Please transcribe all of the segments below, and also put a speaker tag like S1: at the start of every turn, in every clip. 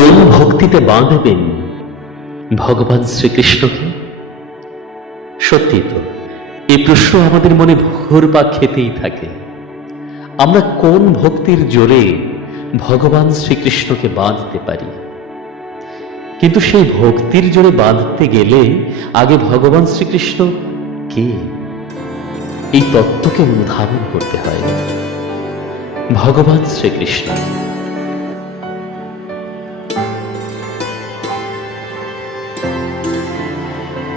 S1: কোন ভক্তিতে বাঁধবেন ভগবান শ্রীকৃষ্ণকে? সত্যি তো এই প্রশ্ন আমাদের মনে ঘুরপা খেতেই থাকে। আমরা কোন ভক্তির জোরে ভগবান শ্রীকৃষ্ণকে বাঁধতে পারি? কিন্তু সেই ভক্তির জোরে বাঁধতে গেলে আগে ভগবান শ্রীকৃষ্ণ কে? এই তত্ত্বকে অনুধাবন করতে হয়। ভগবান শ্রীকৃষ্ণ।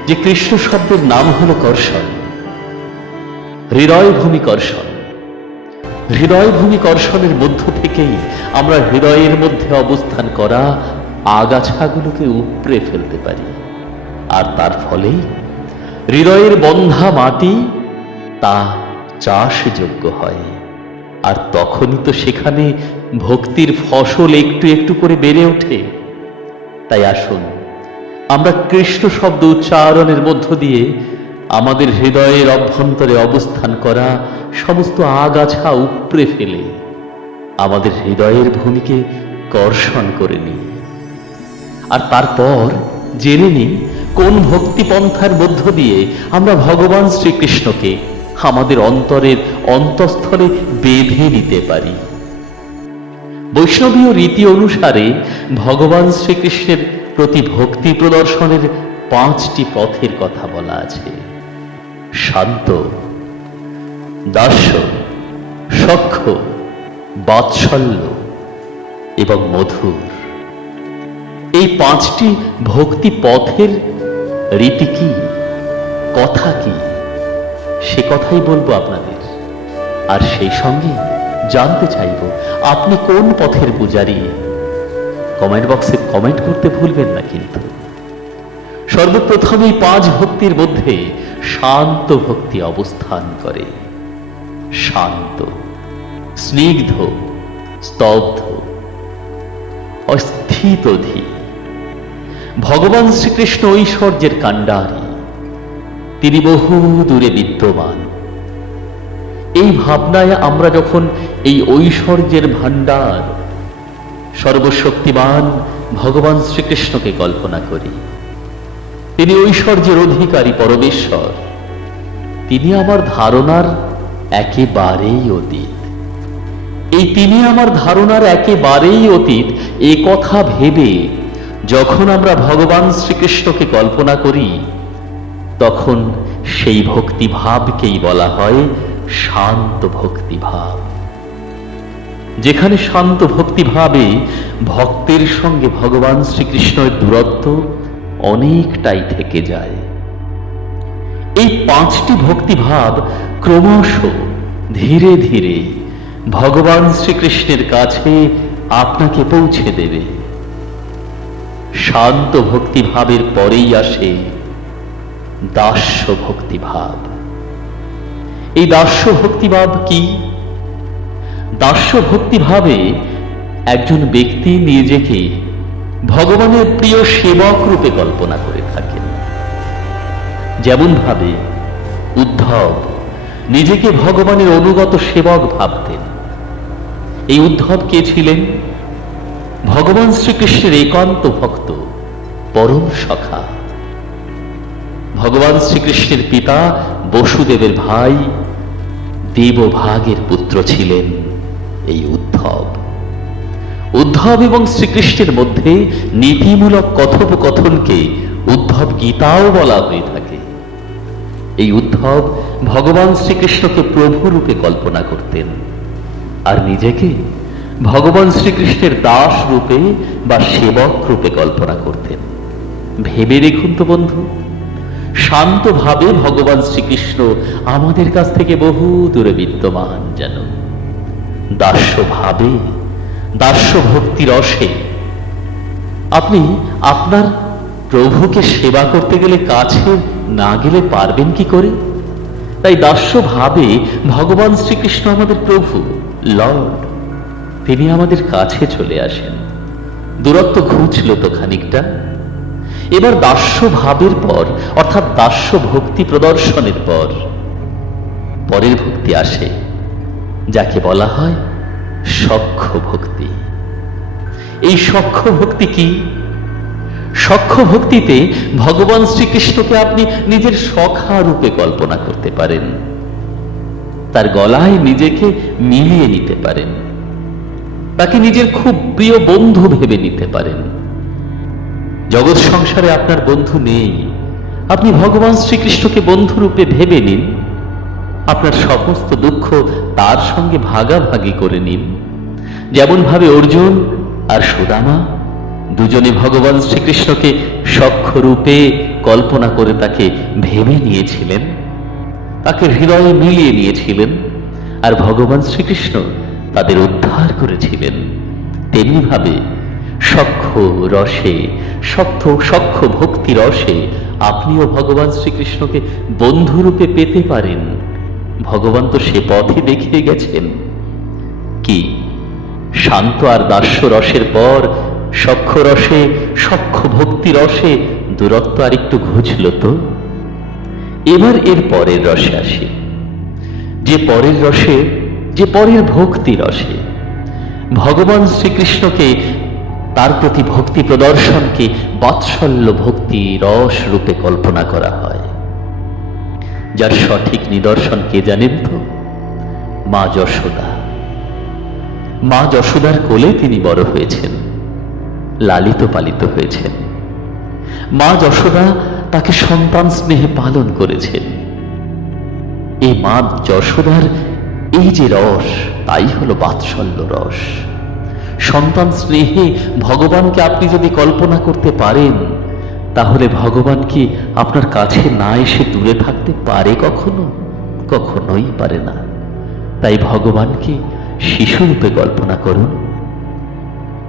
S1: যে কৃষ্ণ শব্দের নাম হল কর্ষণ। হৃদয় ভূমি কর্ষণ। হৃদয় ভূমি কর্ষণের মধ্য থেকেই আমরা হৃদয়ের মধ্যে অবস্থান করা আগাছাগুলোকে উপড়ে ফেলতে পারি। আর তার ফলে হৃদয়ের বন্ধা মাটি তা চাষযোগ্য হয়। আর তখনই তো সেখানে ভক্তির ফসল একটু একটু করে বেড়ে ওঠে। তাই আসুন আমরা কৃষ্ণ শব্দ উচ্চারণের মধ্য দিয়ে আমাদের হৃদয়ের অভ্যন্তরে অবস্থান করা সমস্ত আগাছা উপড়ে ফেলে আমাদের হৃদয়ের ভূমিকে কর্ষণ করে নিই। আর তারপর জেনে নিই কোন ভক্তিপন্থার মধ্য দিয়ে আমরা ভগবান শ্রীকৃষ্ণকে আমাদের অন্তরের অন্তঃস্থলে বেঁধে নিতে পারি। বৈষ্ণবীয় রীতি অনুসারে ভগবান শ্রীকৃষ্ণের প্রতি ভক্তি প্রদর্শনের পাঁচটি পথের কথা বলা আছে। শান্ত, দাস্য, সক্ষ, বাৎসল্য এবং মধুর। এই পাঁচটি ভক্তি পথের রীতি কি? কথা কি? সে কথাই বলব আপনাদের। আর সেই সঙ্গে জানতে চাইব, আপনি কোন পথের পূজারী? কমেন্ট বক্সে কমেন্ট করতে ভুলবেন না কিন্তু। সর্বপ্রথমেই পাঁচ ভক্তির মধ্যে শান্ত ভক্তি অবস্থান করে। শান্ত, স্নিগ্ধ, স্তব্ধ অস্থিতধি ভগবান শ্রীকৃষ্ণ ঐশ্বর্যের কাণ্ডারী। তিনি বহু দূরে বিদ্যমান। এই ভাবনায় আমরা যখন এই ঐশ্বর্যের ভাণ্ডার সর্বশক্তিমান ভগবান শ্রীকৃষ্ণকে কল্পনা করি। তিনি ঐশ্বর্যের অধিকারী পরমেশ্বর। তিনি আমার ধারণার একেবারেই অতীত। এই তিনি আমার ধারণার একেবারেই অতীত, এ কথা ভেবে যখন আমরা ভগবান শ্রীকৃষ্ণকে কল্পনা করি, তখন সেই ভক্তিভাবকেই বলা হয় শান্ত ভক্তিভাব। যেখানে শান্ত ভক্তিভাবে ভক্তের সঙ্গে ভগবান শ্রীকৃষ্ণের দূরত্ব অনেকটাই থেকে যায়। এই পাঁচটি ভক্তিভাব ক্রমশ ধীরে ধীরে ভগবান শ্রীকৃষ্ণের কাছে আপনাকে পৌঁছে দেবে। শান্ত ভক্তিভাবের পরেই আসে দাস্য ভক্তিভাব। এই দাস্য ভক্তিভাব কি? দাস্য ভক্তিভাবে একজন ব্যক্তি নিজেকে ভগবানের প্রিয় সেবক রূপে কল্পনা করে থাকেন। যেমন ভাবে উদ্ধব নিজেকে ভগবানের অনুগত সেবক ভাবতেন। এই উদ্ধব কে ছিলেন? ভগবান শ্রীকৃষ্ণের একান্ত ভক্ত পরম সখা। ভগবান শ্রীকৃষ্ণের পিতা বসুদেবের ভাই দেবভাগের পুত্র ছিলেন। এই উদ্ধব। উদ্ধব এবং শ্রীকৃষ্ণের মধ্যে নীতিমূলক কথোপকথনকে উদ্ধব গীতাও বলা হয়ে থাকে। এই উদ্ধব ভগবান শ্রীকৃষ্ণকে প্রভু রূপে কল্পনা করতেন আর নিজেকে ভগবান শ্রীকৃষ্ণের দাস রূপে বা সেবক রূপে কল্পনা করতেন। ভেবে দেখুন তো বন্ধু, শান্তভাবে ভগবান শ্রীকৃষ্ণ আমাদের কাছ থেকে বহু দূরে বিদ্যমান যেন। দাস্য ভাবে দাস্য ভক্তি রসে। আপনি আপনার প্রভুকে সেবা করতে গেলে কাছে না গেলে পারবেন কি করে? তাই দাস্য ভাবে ভগবান শ্রীকৃষ্ণ আমাদের প্রভু, লর্ড, তিনি আমাদের কাছে চলে আসেন। দূরত্ব ঘুচল তো খানিকটা। এবার দাস্য ভাবের পর, অর্থাৎ দাস্য ভক্তি প্রদর্শনের পর, পরের ভক্তি আসে। যাকে বলা হয় সক্ষ ভক্তি এই সখ্য ভক্তি কি? সক্ষ ভক্তিতে ভগবান শ্রীকৃষ্ণকে আপনি নিজের সখা রূপে কল্পনা করতে পারেন। তার গলায় নিজেকে মিলিয়ে নিতে পারেন। তাকে নিজের খুব প্রিয় বন্ধু ভেবে নিতে পারেন। জগৎ সংসারে আপনার বন্ধু নেই। আপনি ভগবান শ্রীকৃষ্ণকে বন্ধু রূপে ভেবে নিন। আপনার সমস্ত দুঃখ তার সঙ্গে ভাগাভাগি করে নিন। যেমন ভাবে অর্জুন আর সুদামা দুজনে ভগবান শ্রীকৃষ্ণকে সক্ষ রূপে কল্পনা করে তাকে ভেবে নিয়েছিলেন, তাকে হৃদয়ে মিলিয়ে নিয়েছিলেন আর ভগবান শ্রীকৃষ্ণ তাদের উদ্ধার করেছিলেন। তেমনি ভাবে সক্ষ রসে সক্ষ সক্ষ ভক্তি রসে আপনিও ভগবান শ্রীকৃষ্ণকে বন্ধুরূপে পেতে পারেন। ভগবান তো সে পথই দেখিয়ে গেছেন। কি? শান্ত আর দাস্য রসের পর, সক্ষ রসে, সক্ষ ভক্তি রসে দূরত্ব আর একটু ঘুচল তো? এবার এর পরের রসে আসি। যে পরের রসে, যে পরের ভক্তি রসে, ভগবান শ্রীকৃষ্ণকে, তার প্রতি ভক্তি প্রদর্শনকে বাৎসল্য ভক্তি রস রূপে কল্পনা করা হয়। যার সঠিক নিদর্শন কে জানেন তো? মা যশোদা। মা যশোদার কোলে তিনি বড় হয়েছেন, লালিত পালিত হয়েছেন। মা যশোদা তাকে সন্তান স্নেহে পালন করেছেন। এই মা যশোদার এই যে রস, তাই হলো বাৎসল্য রস। সন্তান স্নেহে ভগবানকে আপনি যদি কল্পনা করতে পারেন তাহলে ভগবান কি আপনার কাছে না এসে দূরে থাকতে পারে কখনো? কখনোই পারে না। তাই ভগবানকে শিশুরূপে কল্পনা করুন?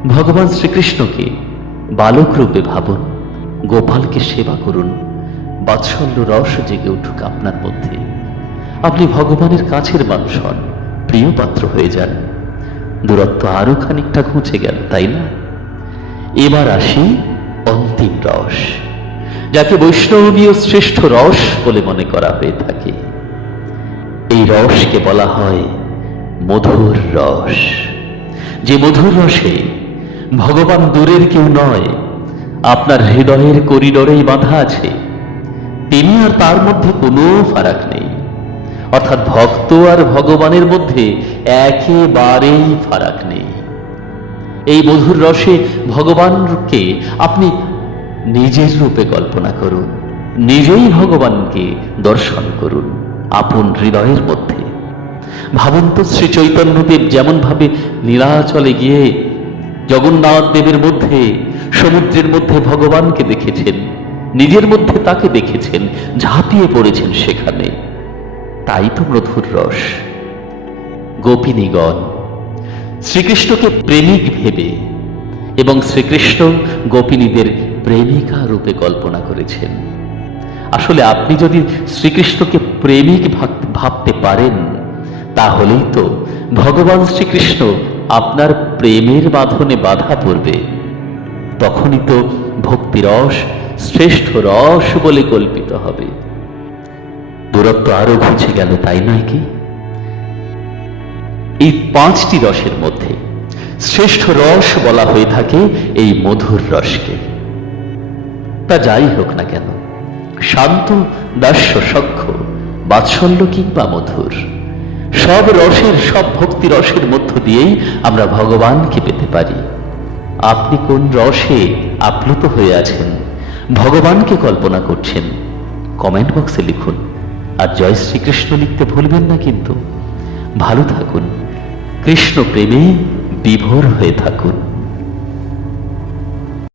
S1: ভগবান শ্রীকৃষ্ণকে বালক রূপে ভাবুন, গোপালকে সেবা করুন, বাৎসল্য রস জেগে উঠুক আপনার মধ্যে। আপনি ভগবানের কাছের মানুষ হন, প্রিয় পাত্র হয়ে যান। দূরত্ব আরও খানিকটা ঘুচে গেল, তাই না? এবার আসি অন্তিম রস, যাকে বৈষ্ণবীয় শ্রেষ্ঠ রস বলে মনে করা হয়ে থাকে। এই রসকে বলা হয় মধুর রস। যে মধুর রসে ভগবান দূরের কেউ নয়, আপনার হৃদয়ের করিডোরেই বাঁধা আছে। তিনি আর তার মধ্যে কোনো ফারাক নেই। অর্থাৎ ভক্ত আর ভগবানের মধ্যে একেবারেই ফারাক নেই। এই মধুর রসে ভগবানকে আপনি নিজের রূপে কল্পনা করুন। নিজেই ভগবানকে দর্শন করুন আপন হৃদয়ের মধ্যে। ভাবুন তো শ্রী চৈতন্যদেব যেমন ভাবে নীলাচলে গিয়ে জগন্নাথ দেবের মধ্যে, সমুদ্রের মধ্যে ভগবানকে দেখেছেন, নিজের মধ্যে তাকে দেখেছেন, ঝাঁপিয়ে পড়েছেন সেখানে। তাই তো মধুর রস। গোপিনীগণ শ্রীকৃষ্ণকে প্রেমিক ভেবে এবং শ্রীকৃষ্ণ গোপিনীদের প্রেমিকা রূপে কল্পনা করেছেন। আসলে আপনি যদি শ্রীকৃষ্ণকে প্রেমিক ভাব- ভাবতে পারেন, তাহলেই তো ভগবান শ্রীকৃষ্ণ আপনার প্রেমের বাঁধনে বাধা পড়বে। তখনই তো ভক্তিরস, শ্রেষ্ঠ রস বলে কল্পিত হবে। দূরত্ব আরও ঘুচে গেল, তাই নয় কি? এই পাঁচটি রসের মধ্যে শ্রেষ্ঠ রস বলা হয়ে থাকে এই মধুর রসকে। তা যাই হোক না কেন, শান্ত, দাস্য, সখ্য, বাৎসল্য কিংবা মধুর, সব রসের, সব ভক্তি রসের মধ্য দিয়েই আমরা ভগবানকে পেতে পারি। আপনি কোন রসে আপ্লুত হয়ে আছেন, ভগবানকে কল্পনা করছেন, কমেন্ট বক্সে লিখুন। আর জয় শ্রীকৃষ্ণ লিখতে ভুলবেন না কিন্তু। ভালো থাকুন। কৃষ্ণ প্রেমে বিভোর হয়ে থাকুন।